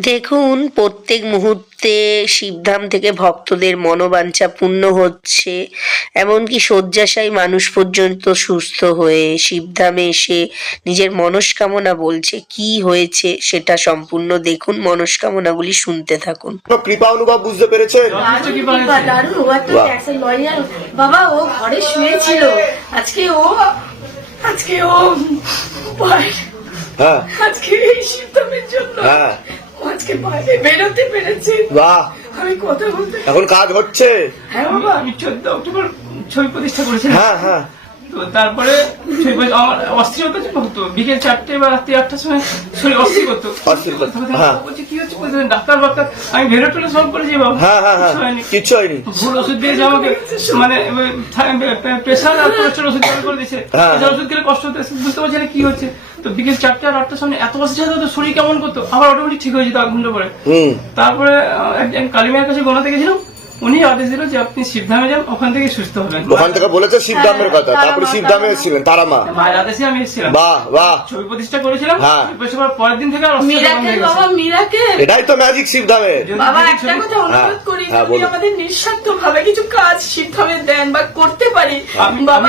দেখুন প্রত্যেক মুহূর্তে শিবধাম থেকে ভক্তদের মনোবাঞ্ছা পূর্ণ হচ্ছে এমনকি শয্যাশায়ী মানুষ পর্যন্ত সুস্থ হয়ে শিবধামে এসে নিজের মনস্কামনা বলছে কি হয়েছে সেটা সম্পূর্ণ দেখুন মনস্কামনাগুলি শুনতে থাকুন। কৃপা অনুভব বুঝতে পেরেছেন? বাবা ও ঘরে শুয়েছিল। আজকে ও আজকে ও হ্যাঁ। আজকে এই সিদ্ধান্তের জন্য হ্যাঁ। আজকে বাইরে বেরোতে পেরেছি। বাহ। আমি কথা বলতে এখন কাজ হচ্ছে। হ্যাঁ বাবা আমি চোদ্দ অক্টোবর ছবি প্রতিষ্ঠা করেছিলাম। হ্যাঁ হ্যাঁ। তো তারপরে আমার অস্থিরতা হতো বিকেল চারটে বা রাত্রি আটটার সময় শরীর অস্থির করতো হ্যাঁ। বলছি কি হচ্ছে? ডাক্তার বাক্তার আমি করেছি বাবা। হ্যাঁ হ্যাঁ হ্যাঁ কিছু হয়নি। কিচ্ছু হয়নি। ভুল ওষুধ দিয়েছে আমাকে। মানে প্রেশার আর কোলেস্ট্রল ওষুধ চালু করে দিয়েছে। ওষুধ খেলে কষ্ট হতে বুঝতে পারছি না কি হচ্ছে। তো বিকেল চারটে আর আটটার সময় এত অস্থির হতো শরীর কেমন করতো? আবার অটোমেটিক ঠিক হয়ে যেত আধ ঘণ্টা পরে। তারপরে কালিমার কাছে গোনাতে গেছিলাম উনি আদেশ দিল যে আপনি শিবধামে যান ওখান থেকে সুস্থ হবেন। ওখান থেকে বলেছে শিবধামের কথা তারপরে শিবধামে এসেছিলেন তারা মা মায়ের আদেশে আমি এসেছিলাম। বাহ বাহ। ছবি প্রতিষ্ঠা করেছিলাম হ্যাঁ। পরের দিন থেকে আর মিরাকেল বাবা। মিরাকেল। এটাই তো ম্যাজিক শিবধামে। বাবা একটা কথা অনুরোধ করি হ্যাঁ, যদি আমাদের নিঃস্বার্থ ভাবে কিছু কাজ শিবধামে দেন বা করতে পারি আমি- বাবা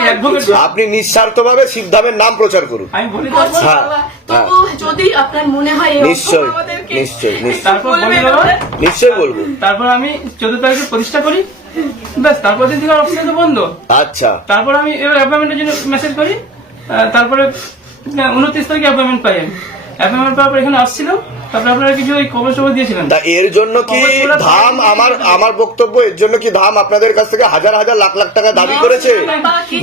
আপনি নিঃস্বার্থ ভাবে শিবধামের নাম প্রচার করুন। আমি বলি হ্যাঁ, হ্যাঁ। তবু যদি আপনার মনে হয় নিশ্চয়ই, আমাদেরকে নিশ্চয়ই, নিশ্চয়ই। তারপর? নিশ্চয়ই বলব। তারপর আমি চোদ্দ তারিখে প্রতিষ্ঠা করি। ব্যাস তারপর দিন থেকে আর অস্থিরতা বন্ধ। আচ্ছা। তারপর আমি এবার অ্যাপয়েন্টমেন্টের জন্য মেসেজ করি। আহ, তারপরে উনত্রিশ তারিখে অ্যাপয়েন্টমেন্ট পাই আমি। অ্যাপয়েন্টমেন্ট পাওয়ার পর এখানে আসছিলাম। এর জন্য কি ধাম আমার আমার বক্তব্য এর জন্য কি ধাম আপনাদের কাছ থেকে হাজার হাজার লাখ লাখ টাকা দাবি করেছে?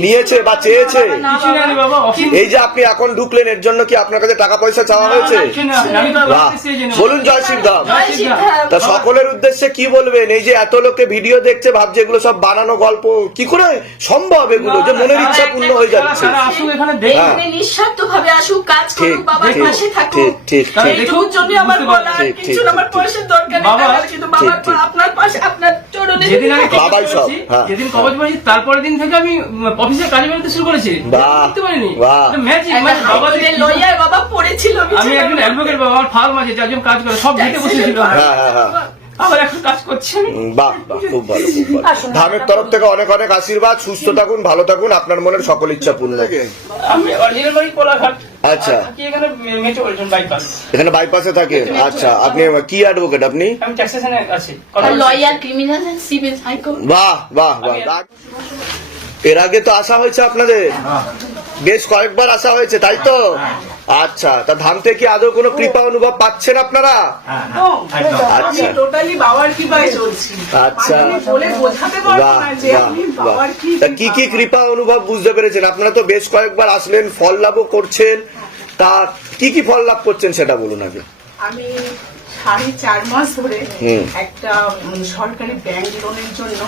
নিয়েছে বা চেয়েছে? এই যে আপনি এখন ঢুকলেন এর জন্য কি আপনার কাছে টাকা পয়সা চাওয়া হয়েছে। বলুন জয় জয় শিবধাম। তা সকলের উদ্দেশ্যে কি বলবেন? এই যে এত লোকে ভিডিও দেখছে ভাবছে এগুলো সব বানানো গল্প কি করে সম্ভব এগুলো? যে মনের ইচ্ছা পূর্ণ হয়ে যাচ্ছে। ঠিক করুক বাবার ঠিক ঠিক ঠিক তারা ঠিক দেখুক, এইটুকুর জন্য আমার বুঝতে কিছু আমার পয়সার দরকার নেই কিন্তু বাবার ঠিক, ঠিক। আপনার পাশে আপনার চরণে যেদিন আমি বাবাই সব, হ্যাঁ। যেদিন কবজ করেছি তারপরের দিন থেকে আমি অফিসে কাজে বেরোতে শুরু করেছি। বাহ, পারিনি ম্যাজিক মানে বাবা হাইকোর্টের বাবা পড়েছিল আমি একজন অ্যাডভোকেট বাবা আমার ফার্ম আছে যার কাজ করে সব দিতে বসেছিল। হ্যাঁ হ্যাঁ হ্যাঁ। আবার এখন কাজ করছি। বাহ বাহ খুব ভালো খুব ভালো। ধামের তরফ থেকে অনেক অনেক আশীর্বাদ। সুস্থ থাকুন ভালো থাকুন। আপনার মনের সকল ইচ্ছা পূর্ণ। আমি অরিজিনাল বাড়ি কোলাঘাট। আচ্ছা। এখানে বাইপাস এখানে বাইপাসে থাকেন আচ্ছা আপনি কি অ্যাডভোকেট আপনি? আমি ট্যাক্সেশনে আছি। আর lawyer criminal and civil high court বাহ বাহ। এর আগে তো আসা হয়েছে আপনাদের? বেশ কয়েকবার আসা হয়েছে তাই তো? আচ্ছা তা ধাম থেকে কি আদৌ কোনো কৃপা অনুভব পাচ্ছেন আপনারা? আচ্ছা। টোটালি বাবার কৃপায় চলছি। আচ্ছা। মানে তা কি কি কৃপা অনুভব বুঝতে পেরেছেন? আপনারা তো বেশ কয়েকবার আসলেন ফল লাভও করছেন। তা কি কি ফল লাভ করছেন সেটা বলুন আগে। আমি সাড়ে চার মাস ধরে একটা সরকারি ব্যাংক লোনের জন্য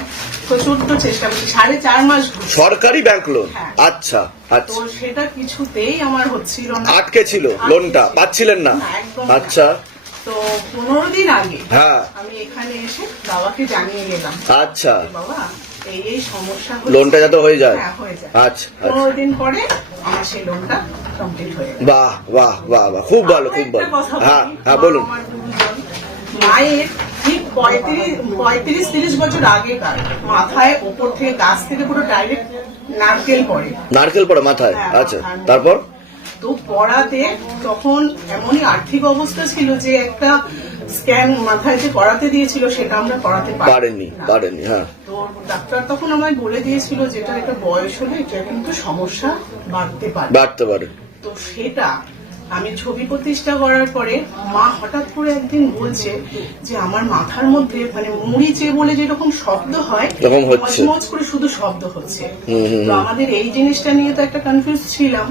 প্রচণ্ড চেষ্টা করছি। সাড়ে চার মাস সরকারি ব্যাংক লোন হ্যাঁ। আচ্ছা তো আচ্ছা সেটা কিছুতেই আমার হচ্ছিল না। আটকে ছিল লোনটা পাচ্ছিলেন না। আচ্ছা। তো পনেরো দিন আগে হ্যাঁ। আমি এখানে এসে বাবাকে জানিয়ে গেলাম আচ্ছা। বাবা এই এই সমস্যা লোনটা যাতে হয়ে যায়। হ্যাঁ, আচ্ছা আচ্ছা। পনেরো দিন পরে আমার সেই লোনটা কমপ্লিট হয়ে বাহ বাহ বাহ বাহ। খুব ভালো খুব ভালো। হ্যাঁ হ্যাঁ বলুন। মায়ের ঠিক পঁয়ত্রিশ পঁয়ত্রিশ তিরিশ বছর আগেকার মাথায় ওপর থেকে গাছ থেকে পুরো ডাইরেক্ট নারকেল পড়ে। নারকেল পড়ে মাথায়? হ্যাঁ, আচ্ছা তারপর? তো পড়াতে তখন এমনই আর্থিক অবস্থা ছিল যে একটা স্ক্যান মাথায় যে করাতে দিয়েছিল সেটা আমরা করাতে পারিনি। পারেনি হ্যাঁ। তো ডাক্তার তখন আমায় বলে দিয়েছিল যেটা একটা বয়স হলে এটা কিন্তু সমস্যা বাড়তে পারে। বাড়তে পারে। তো সেটা আমি ছবি প্রতিষ্ঠা করার পরে মা হঠাৎ করে একদিন বলছে যে আমার মাথার মধ্যে মানে মুড়ি চেয়ে বলে যেরকম শব্দ হয়। মচমচ করে শুধু শব্দ হচ্ছে। তো আমাদের এই জিনিসটা নিয়ে তো একটা কনফিউজ ছিলাম।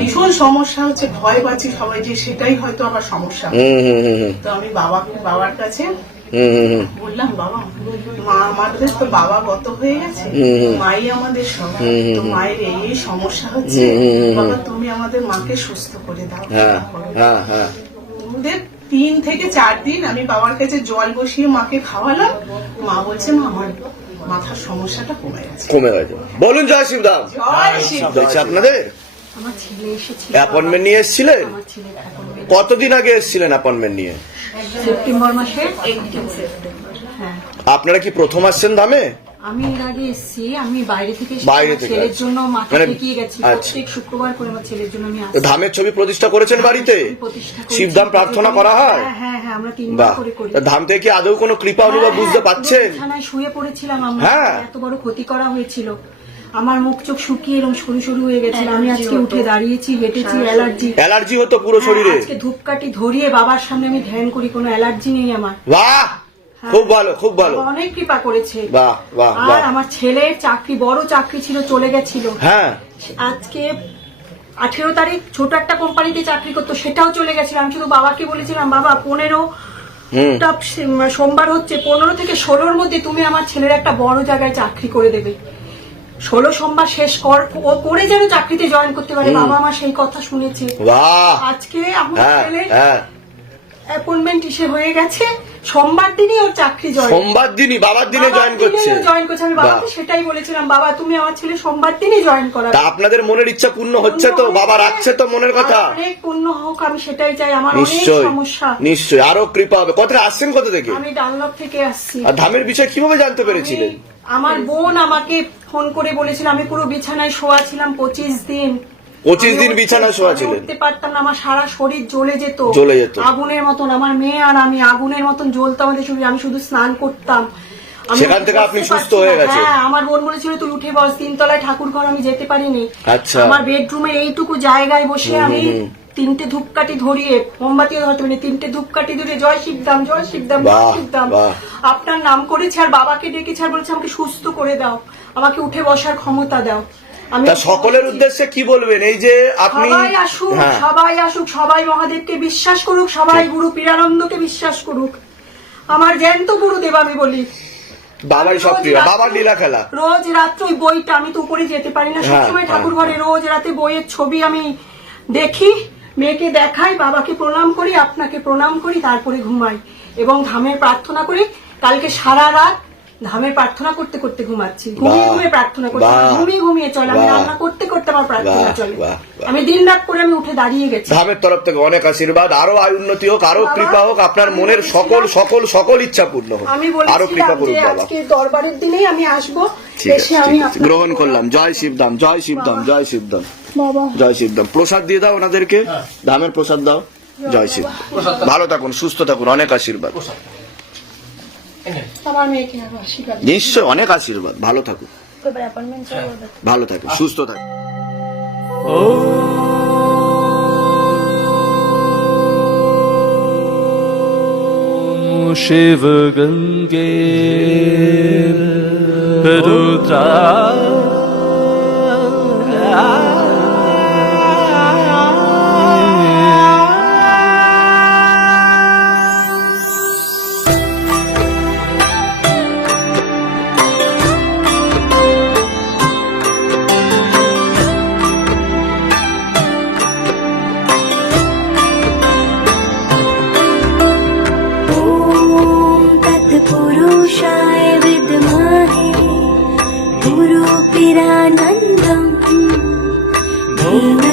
ভীষণ সমস্যা হচ্ছে ভয় পাচ্ছি সবাই যে সেটাই হয়তো আমার সমস্যা। তো আমি বাবা বাবার কাছে বললাম বাবা মা আমাদের তো বাবা গত হয়ে গেছে। মাই আমাদের সব হুম, হুম, তো মায়ের এই সমস্যা হচ্ছে বাবা তুমি আমাদের মাকে সুস্থ করে দাও হ্যাঁ হ্যাঁ হ্যাঁ। ওদের তিন থেকে চার দিন আমি বাবার কাছে জল বসিয়ে মাকে খাওয়ালাম। মা বলছে মা আমার মাথার সমস্যাটা কমে গেছে। কমে গেছে। বলুন জয় শিবধাম। জয় শিব হয়েছে আপনাদের। আমার ছেলে এসেছিল। অ্যাপয়েন্টমেন্ট নিয়ে এসেছিলেন? আমার অ্যাপয়েন্টমেন্ট কতদিন আগে এসেছিলেন অ্যাপয়েন্টমেন্ট নিয়ে? সেপ্টেম্বর এইটিন হ্যাঁ। আপনারা কি প্রথম আসছেন ধামে? আমি এর আগে এসেছি আমি বাইরে থেকে এসেছি। বাইরে থেকে, ছেলের। জন্য মাকে মানে- দেখিয়ে গেছি। আচ্ছা। প্রত্যেক শুক্রবার করে আমার ছেলের জন্য আমি আসি ধামের ছবি প্রতিষ্ঠা করেছেন বাড়িতে। শিবধাম প্রার্থনা করা হয়? হ্যাঁ হ্যাঁ হ্যাঁ আমরা তিনবার বাহ। করে করি। তা ধাম থেকে কি আদৌ কোনো কৃপা অনুভব হ্যাঁ, বুঝতে হ্যাঁ, পাচ্ছেন? পুরো শুয়ে পড়েছিলাম আমরা। হ্যাঁ। এত বড় ক্ষতি করা হয়েছিল। আমার মুখ চোখ শুকিয়ে এরকম সরু সরু হয়ে গেছিল। আমি আজকে উঠে দাঁড়িয়েছি হেঁটেছি অ্যালার্জি অ্যালার্জি হতো পুরো শরীরে। আজকে ধূপকাঠি ধরিয়ে বাবার সামনে আমি ধ্যান করি কোনো অ্যালার্জি নেই আমার। বাহ! খুব ভালো খুব ভালো। অনেক কৃপা করেছে। বাহ বাহ আর আমার ছেলের চাকরি বড় চাকরি ছিল চলে গেছিল। হ্যাঁ। আজকে আঠেরো তারিখ ছোট একটা কোম্পানিতে চাকরি করতো সেটাও চলে গেছিল। আমি শুধু বাবাকে বলেছিলাম বাবা পনেরো সোমবার হচ্ছে পনেরো থেকে ষোলোর মধ্যে তুমি আমার ছেলের একটা বড় জায়গায় চাকরি করে দেবে। ষোলো সোমবার শেষ কর ও করে যেন চাকরিতে জয়েন করতে পারে বাবা আমার সেই কথা শুনেছে। আজকে আমার ছেলে হ্যাঁ। অ্যাপয়েন্টমেন্ট ইসে হয়ে গেছে। সোমবার দিনই ওর চাকরি জয়েন। সোমবার দিনই বাবার দিনে জয়েন করছে। জয়েন করছে। আমি বাবাকে সেটাই বলেছিলাম বাবা তুমি আমার ছেলে সোমবার দিনই জয়েন করাবে। তা আপনাদের মনের ইচ্ছা পূর্ণ হচ্ছে তো? বাবা রাখছে তো মনের কথা? আর অনেক পূর্ণ হোক আমি সেটাই চাই। আমার অনেক সমস্যা। নিশ্চয় আরও কৃপা হবে। কোথায় আসছেন কোথা থেকে? আমি ডানলপ থেকে আসছি। আর ধামের বিষয় কীভাবে জানতে পেরেছিলেন? আমার বোন আমাকে ফোন করে বলেছিল আমি পুরো বিছানায় শোয়া ছিলাম পঁচিশ দিন। 25 আমি দিন বিছানায় শোয়া ছিলেন। উঠতে পারতাম না আমার সারা শরীর জ্বলে যেত জ্বলে যেত। আগুনের মতন আমার মেয়ে আর আমি আগুনের মতন জ্বলতো আমাদের শরীর আমি শুধু স্নান করতাম সেখান থেকে আপনি সুস্থ হয়ে গেছেন। হ্যাঁ আমার বোন বলেছিল তুই উঠে বস তিনতলায় ঠাকুর ঘর আমি যেতে পারিনি আচ্ছা। আমার বেডরুমের এইটুকু জায়গায় বসে আমি তিনটে ধূপকাঠি ধরিয়ে মোমবাতিও ধরতে পারি তিনটে ধূপকাঠি ধরিয়ে জয় শিবদাম জয় শিবদাম জয় শিবদাম আপনার নাম করেছে আর বাবাকে ডেকেছে আর বলছে আমাকে সুস্থ করে দাও আমাকে উঠে বসার ক্ষমতা দাও তা সকলের উদ্দেশ্যে কি বলবেন? এই যে আপনি সবাই আসুক হ্যাঁ। সবাই আসুক সবাই মহাদেবকে বিশ্বাস করুক সবাই গুরু পীরানন্দকে বিশ্বাস করুক। আমার জ্যান্ত গুরুদেব আমি বলি। বাবাই সক্রিয় বাবার লীলা খেলা। রোজ রাত্রে ওই বইটা আমি তো উপরে যেতে পারি না। হ্যাঁ, সবসময় হ্যাঁ, ঠাকুর ঘরে রোজ রাতে বইয়ের ছবি আমি দেখি মেয়েকে দেখাই বাবাকে প্রণাম করি আপনাকে প্রণাম করি তারপরে ঘুমাই এবং ধামের প্রার্থনা করি। কালকে সারা রাত ধামের প্রার্থনা করতে করতে ঘুমাচ্ছি। ঘুমিয়ে ঘুমিয়ে প্রার্থনা করছি। ঘুমিয়ে ঘুমিয়ে চলে আমি রান্না করতে করতে আমার প্রার্থনা চলে। আমি দিন রাত করে আমি উঠে দাঁড়িয়ে গেছি। ধামের তরফ থেকে অনেক আশীর্বাদ আরও আয় উন্নতি হোক আরও কৃপা হোক আপনার মনের সকল সকল সকল ইচ্ছা পূর্ণ হোক। আমি আরও কৃপা বলেছিলাম করুন যে বাবা। আজকে দরবারের দিনেই আমি আসব এসে আমি গ্রহণ করলাম। জয় শিবধাম জয় শিবধাম জয় শিবধাম বাবা। জয় শিবধাম প্রসাদ দিয়ে দাও ওনাদেরকে। ধামের প্রসাদ দাও। জয় শিব ভালো থাকুন সুস্থ থাকুন। অনেক আশীর্বাদ। আমার মেয়েকে আরো আশীর্বাদ নিশ্চয় অনেক আশীর্বাদ ভালো থাকুন ভালো থাকুন সুস্থ থাকুন शिव गङ्गे रुद्रा Oh.